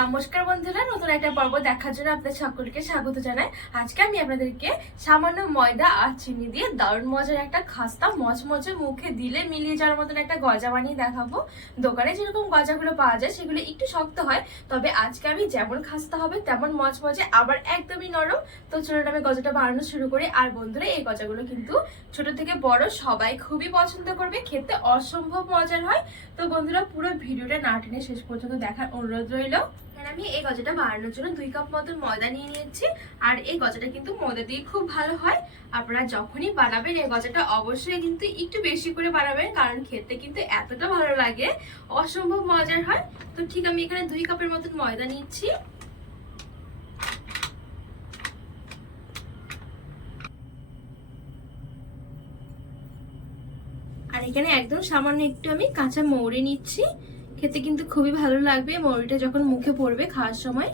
নমস্কার বন্ধুরা, নতুন একটা পর্ব দেখার জন্য আপনাদের সকলকে স্বাগত জানাই। আজকে আমি আপনাদেরকে সামান্য ময়দা আর চিনি দিয়ে দারুণ মজার একটা খাস্তা মচমচে মুখে দিলে মিলিয়ে যাওয়ার মতন একটা গজা বানিয়ে দেখাবো। দোকানে যেরকম গজাগুলো পাওয়া যায়, সেগুলো একটু শক্ত হয়, তবে আজকে আমি যেমন খাস্তা হবে, তেমন মচমচে আবার একদমই নরম। তো চলুন আমি গজাটা বানানো শুরু করি। আর বন্ধুরা, এই গজাগুলো কিন্তু ছোট থেকে বড় সবাই খুবই পছন্দ করবে, খেতে অসম্ভব মজার হয়। তো বন্ধুরা, পুরো ভিডিওটা না টেনে শেষ পর্যন্ত দেখার অনুরোধ রইল। আমি এই গজাটা বানানোর জন্য দুই কাপ মতন ময়দা নিয়ে নিয়েছি। আর এই গজাটা কিন্তু ময়দা দিয়ে খুব ভালো হয়। আপনারা যখনই বানাবেন এই গজাটা অবশ্যই কিন্তু একটু বেশি করে বানাবেন, কারণ খেতে কিন্তু এতটা ভালো লাগে। অসম্ভব মজার হয়। তো ঠিক আমি এখানে দুই কাপের মতন ময়দা নিচ্ছি। আর এখানে একদম সামান্য একটু আমি কাঁচা মৌরি নিচ্ছি। খেতে কিন্তু খুবই ভালো লাগবে মৌরিটা যখন মুখে পড়বে খাওয়ার সময়।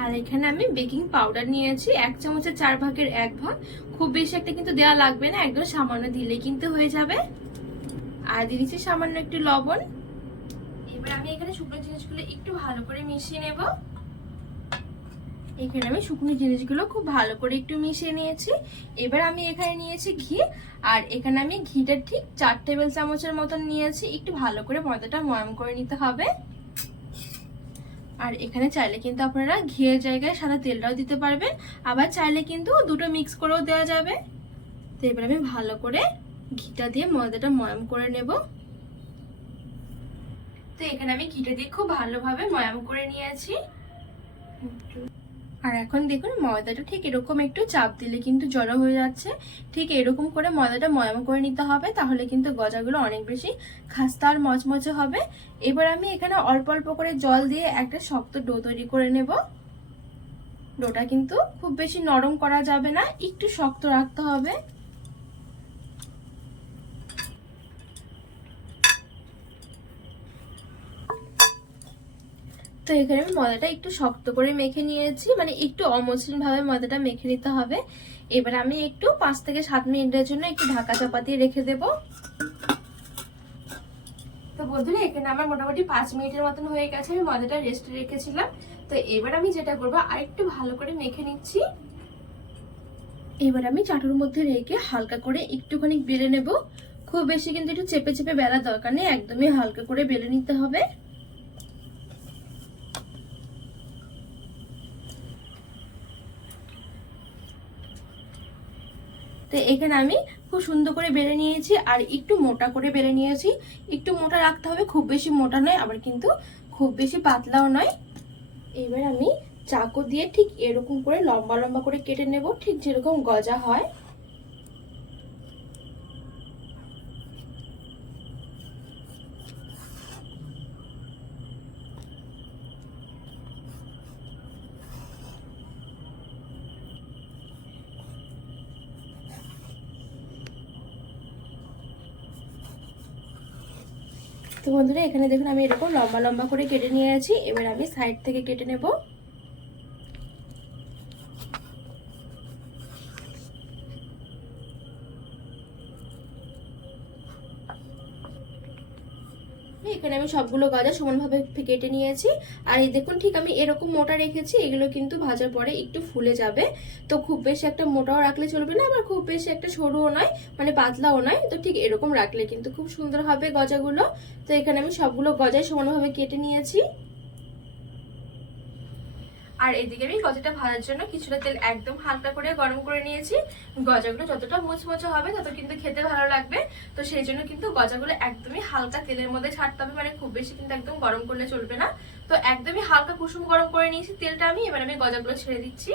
আর এখানে আমি বেকিং পাউডার নিয়েছি, এক চামচের চার ভাগের এক ভাগ। খুব বেশি একটা কিন্তু দেওয়া লাগবে না, একদম সামান্য দিলে কিন্তু হয়ে যাবে। আর দিয়েছি সামান্য একটু লবণ। এবার আমি এখানে শুকনো জিনিসগুলো একটু ভালো করে মিশিয়ে নেব। এখানে আমি শুকনো জিনিসগুলো খুব ভালো করে একটু মিশিয়ে নিয়েছি। এবার আমি এখানে নিয়েছি ঘি, আর এখানে আমি ঘিটা ঠিক চার টেবিল চামচের মতন নিয়েছি। একটু ভালো করে ময়দাটা ময়াম করে নিতে হবে। আর এখানে চাইলে কিন্তু আপনারা ঘিয়ের জায়গায় সাদা তেলটাও দিতে পারবেন। আবার চাইলে কিন্তু দুটো মিক্স করেও দেওয়া যাবে। তো এবার আমি ভালো করে ঘিটা দিয়ে ময়দাটা ময়াম করে নেব। তো এখানে আমি ঘিটা দিয়ে খুব ভালোভাবে ময়াম করে নিয়েছি। আর এখন দেখুন ময়দাটা ঠিক এরকম একটু চাপ দিলে কিন্তু জড়ো হয়ে যাচ্ছে। ঠিক এরকম করে ময়দাটা ময়ম করে নিতে হবে, তাহলে কিন্তু গজাগুলো অনেক বেশি খাস্তা আর মচমচে হবে। এবার আমি এখানে অল্প অল্প করে জল দিয়ে একটা শক্ত ডো তৈরি করে নেব। ডোটা কিন্তু খুব বেশি নরম করা যাবে না, একটু শক্ত রাখতে হবে তো এখানে আমি ময়দাটা একটু শক্ত করে মেখে নিয়েছি। মানে একটু অমসৃণ ভাবে ময়দাটা মেখে নিতে হবে। এবার আমি একটু পাঁচ থেকে সাত মিনিটের জন্য একটু ঢাকা চাপা দিয়ে রেখে দেব। তো বন্ধুরা, এখানে আমার মোটামুটি পাঁচ মিনিটের মতন হয়ে গেছে। আমি ময়দাটা রেস্টে রেখেছিলাম। তো এবার আমি যেটা করব, আরেকটু ভালো করে মেখে নিচ্ছি। এবার আমি চাটুর মধ্যে রেখে হালকা করে একটুখানি বেলে নেব। খুব বেশি কিন্তু একটু চেপে চেপে বেলা দরকার নেই। একদমই হালকা করে বেলে নিতে হবে। তো এখানে আমি খুব সুন্দর করে বেড়ে নিয়েছি আর একটু মোটা করে বেড়ে নিয়েছি। একটু মোটা রাখতে হবে, খুব বেশি মোটা নয়, আবার কিন্তু খুব বেশি পাতলাও নয়। এবার আমি চাকু দিয়ে ঠিক এরকম করে লম্বা লম্বা করে কেটে নেব, ঠিক যেরকম গজা হয়। তো বন্ধুরা, এখানে দেখুন আমি এরকম লম্বা লম্বা করে কেটে নিয়ে আছি এবার আমি সাইড থেকে কেটে নেব। এখানে আমি সবগুলো গাজা সমানভাবে কেটে নিয়েছি। আর এই দেখুন, ঠিক আমি এরকম মোটা রেখেছি, এগুলো কিন্তু ভাজার পরে একটু ফুলে যাবে। তো খুব বেশি একটা মোটাও রাখলে চলবে না, আবার খুব বেশি একটা সরুও নয় মানে পাতলাও নয়। তো ঠিক এরকম রাখলে কিন্তু খুব সুন্দর হবে গজাগুলো। তো এখানে আমি সবগুলো গজায় সমানভাবে কেটে নিয়েছি। আর এদিকে আমি গজাটা ভাজার জন্য কিছুটা তেল একদম হালকা করে গরম করে নিয়েছি। গজাগুলো যতটা মুচমুচে হবে, তত কিন্তু খেতে ভালো লাগবে। তো সেই জন্য কিন্তু গজাগুলো একদমই হালকা তেলের মধ্যে ছাড়তে হবে মানে খুব বেশি কিন্তু একদম গরম করলে চলবে না। তো একদমই হালকা কুসুম গরম করে নিয়েছি তেলটা আমি, এবার আমি গজাগুলো ছেড়ে দিচ্ছি।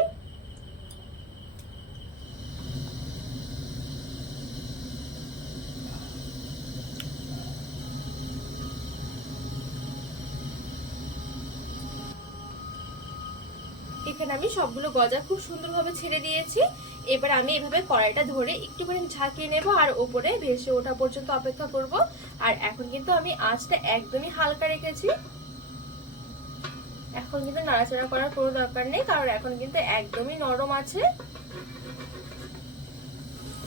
এখানে আমি সবগুলো গজা খুব সুন্দরভাবে ছেড়ে দিয়েছি। এবার আমি এভাবে কড়াইটা ধরে একটুখানি ঝাঁকিয়ে নেব আর ওপরে ভেসে ওঠা পর্যন্ত অপেক্ষা করব। আর এখন কিন্তু আমি আঁচটা একদমই হালকা রেখেছি। এখন কিন্তু নাড়াচাড়া করার কোনো দরকার নেই, কারণ এখন কিন্তু একদমই নরম আছে।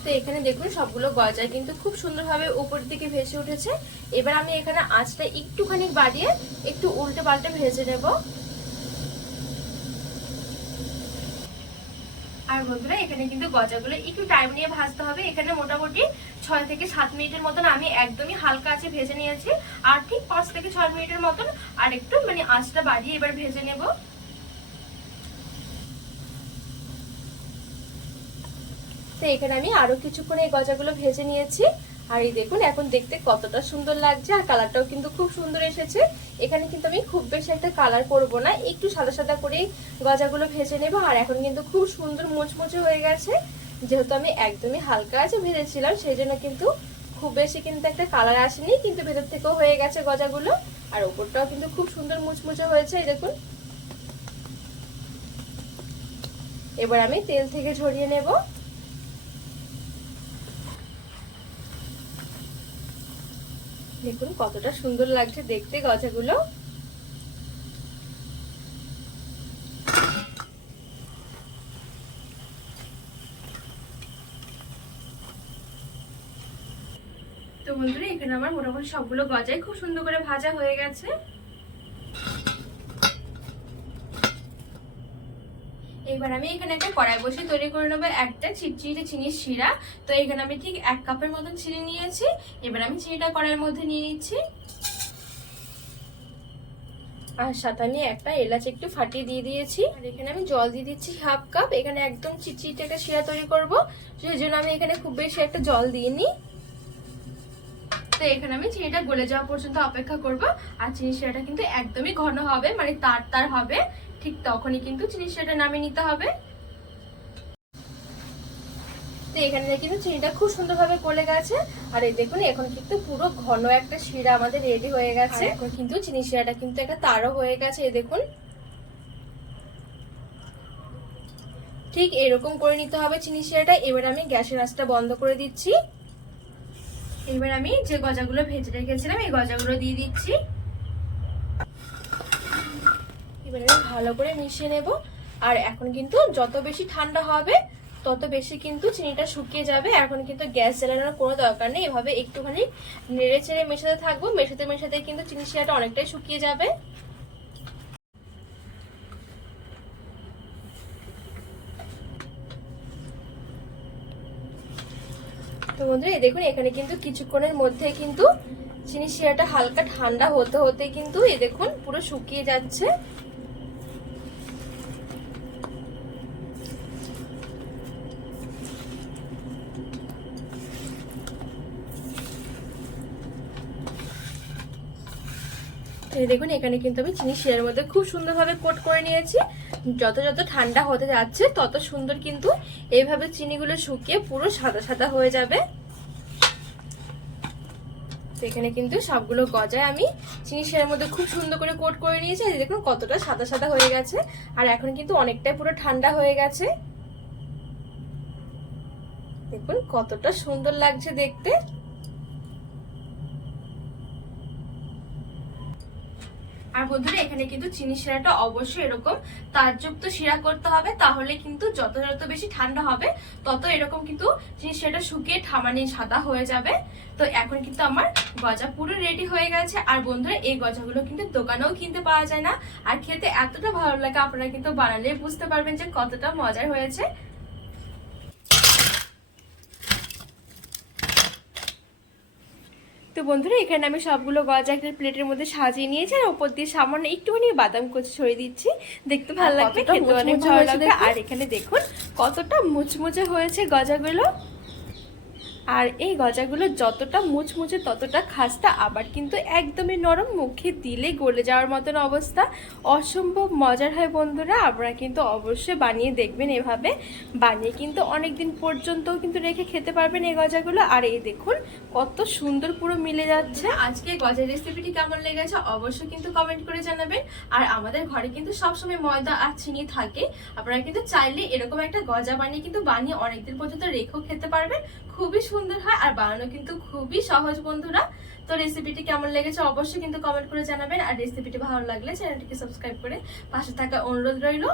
তো এখানে দেখুন, সবগুলো গজা কিন্তু খুব সুন্দরভাবে উপর দিকে ভেসে উঠেছে। এবার আমি এখানে আঁচটা একটুখানি বাড়িয়ে একটু উল্টে পাল্টে ভেজে নেব। আর বন্ধুরা, এখানে কিন্তু গজাগুলো একটু টাইম নিয়ে ভাজতে হবে। এখানে মোটামুটি ছয় থেকে সাত মিনিটের মতন আমি একদমই হালকা আছে ভেজে নিয়েছি। আর ঠিক পাঁচ থেকে ছয় মিনিটের মতন আর একটু মানে আঁচটা বাড়িয়ে এবার ভেজে নেব। তো এখানে আমি আরও কিছুক্ষণ এই গজাগুলো ভেজে নিয়েছি। আর এই দেখুন, এখন দেখতে কতটা সুন্দর লাগছে, আর কালারটাও কিন্তু খুব সুন্দর এসেছে। এখানে কিন্তু আমি খুব বেশি একটা কালার করব না, একটু সাদা সাদা করেই গজাগুলো ভেজে নেব, আর এখন কিন্তু খুব সুন্দর মুচমুচে হয়ে গেছে। যেহেতু আমি একদমই হালকা আছে ভেজেছিলাম, সেই জন্য কিন্তু খুব বেশি কিন্তু একটা কালার আসেনি, কিন্তু ভেতর থেকেও হয়ে গেছে গজাগুলো, আর ওপরটাও কিন্তু খুব সুন্দর মুচমুচে হয়েছে, এই দেখুন। এবার আমি তেল থেকে ঝরিয়ে নেব। দেখুন কতটা সুন্দর লাগছে দেখতে গজাগুলো। তো বন্ধুরা, এখানে আমার মোটামুটি সবগুলো গজাই খুব সুন্দর করে ভাজা হয়ে গেছে। এবার আমি এখানে একটা কড়াই বসে তৈরি করে নেব একটা চিটচিটে চিনির শিরা। তো এখানে আমি ঠিক এক কাপের মতন চিনি নিয়েছি। এবার আমি চিনিটা কড়াইয়ের মধ্যে নিয়ে নিচ্ছি। আর সাথে আমি একটা এলাচ একটু ফাটিয়ে দিয়ে দিয়েছি। আর এখানে আমি জল দিয়ে দিচ্ছি হাফ কাপ। এখানে একদম চিটচিটে একটা শিরা তৈরি করব। সেই জন্য আমি এখানে খুব বেশি একটা জল দিইনি। তো এখানে আমি চিনিটা গলে যাওয়া পর্যন্ত অপেক্ষা করব। আর চিনি শিরাটা কিন্তু একদমই ঘন হবে মানে তার তার হবে। ঠিক তখনই কিন্তু চিনি শিরাটা নামিয়ে নিতে হবে। তো এখানে কিন্তু চিনিটা খুব সুন্দরভাবে গলে গেছে। আর এই দেখুন, এখন কিন্তু পুরো ঘন একটা শিরা আমাদের রেডি হয়ে গেছে। এখন কিন্তু চিনি শিরাটা কিন্তু একটা তারও হয়ে গেছে, এই দেখুন। ঠিক এরকম করে নিতে হবে চিনি শিরাটা। এবার আমি গ্যাসের আঁচটা বন্ধ করে দিচ্ছি। এবার আমি যে গজাগুলো ভেজে রেখেছিলাম, এই গজাগুলো দিয়ে দিচ্ছি। এবার ভালো করে মিশিয়ে নেব। আর এখন কিন্তু যত বেশি ঠান্ডা হবে, তত বেশি কিন্তু চিনিটা শুকিয়ে যাবে। এখন কিন্তু গ্যাস জ্বালানোর কোনো দরকার নেই। এভাবে একটুখানি নেড়ে চেড়ে মেশাতে থাকব। মেশাতে মেশাতে কিন্তু চিনি শিরাটা অনেকটাই শুকিয়ে যাবে। তো বন্ধুরা দেখুন, এখানে কিন্তু কিছুক্ষণের মধ্যে কিন্তু চিনি শিরাটা হালকা ঠান্ডা হতে হতে কিন্তু এই দেখুন পুরো শুকিয়ে যাচ্ছে। এই দেখুন, এখানে কিন্তু আমি চিনি শিরার মধ্যে খুব সুন্দরভাবে কোট করে নিয়েছি। যত যত ঠান্ডা হতে যাচ্ছে, তত সুন্দর কিন্তু এইভাবে চিনিগুলো শুকিয়ে পুরো সাদা সাদা হয়ে যাবে। এখানে কিন্তু সবগুলো গজায় আমি চিনি শিরার মধ্যে খুব সুন্দর করে কোট করে নিয়েছি। এই দেখুন, কতটা সাদা সাদা হয়ে গেছে। আর এখন কিন্তু অনেকটাই পুরো ঠান্ডা হয়ে গেছে। দেখুন, কতটা সুন্দর লাগছে দেখতে। আর বন্ধুরা, এখানে কিন্তু চিনি শিরাটা অবশ্যই এরকম তারযুক্ত শিরা করতে হবে, তাহলে কিন্তু যত যত বেশি ঠান্ডা হবে, তত এরকম কিন্তু চিনি শিরাটা শুকিয়ে ঠামানি সাদা হয়ে যাবে। তো এখন কিন্তু আমার গজা পুরো রেডি হয়ে গেছে। আর বন্ধুরা, এই গজাগুলো কিন্তু দোকানেও কিনতে পাওয়া যায় না। আর খেতে এতটা ভালো লাগে, আপনারা কিন্তু বানালে বুঝতে পারবেন যে কতটা মজার হয়েছে। তো বন্ধুরা এখানে আমি সবগুলো গজা একটা প্লেটের মধ্যে সাজিয়ে নিয়েছি আর ওপর দিয়ে সামান্য একটুখানি বাদাম কুচি ছড়িয়ে দিচ্ছি। দেখতে ভালো লাগবে খেতে অনেক ভালো লাগবে। আর এখানে দেখুন কতটা মুচমুচে হয়েছে গজাগুলো। আর এই গজাগুলো যতটা মুচমুচে, ততটা খাস্তা, আবার কিন্তু একদমই নরম। মুখে দিলে গলে যাওয়ার মতন অবস্থা। অসম্ভব মজার হয় বন্ধুরা, আপনারা কিন্তু অবশ্যই বানিয়ে দেখবেন এভাবে। বানিয়ে কিন্তু অনেক দিন পর্যন্তও কিন্তু রেখে খেতে পারবেন এই গজাগুলো। আর এই দেখুন, কত সুন্দর পুরো মিলে যাচ্ছে। আজকে গজার রেসিপিটি কেমন লেগেছে অবশ্যই কিন্তু কমেন্ট করে জানাবেন। আর আমাদের ঘরে কিন্তু সবসময় ময়দা আর চিনি থাকে। আপনারা কিন্তু চাইলে এরকম একটা গজা বানিয়ে কিন্তু বানিয়ে অনেকদিন পর্যন্ত রেখেও খেতে পারবেন। খুবই সুন্দর হয় আর বানানো কিন্তু খুবই সহজ, বন্ধুরা। তো রেসিপিটি কেমন লেগেছে অবশ্যই কিন্তু কমেন্ট করে জানাবেন। আর রেসিপিটি ভালো লাগলে চ্যানেলটিকে সাবস্ক্রাইব করে পাশে থাকা অনুরোধ রইল।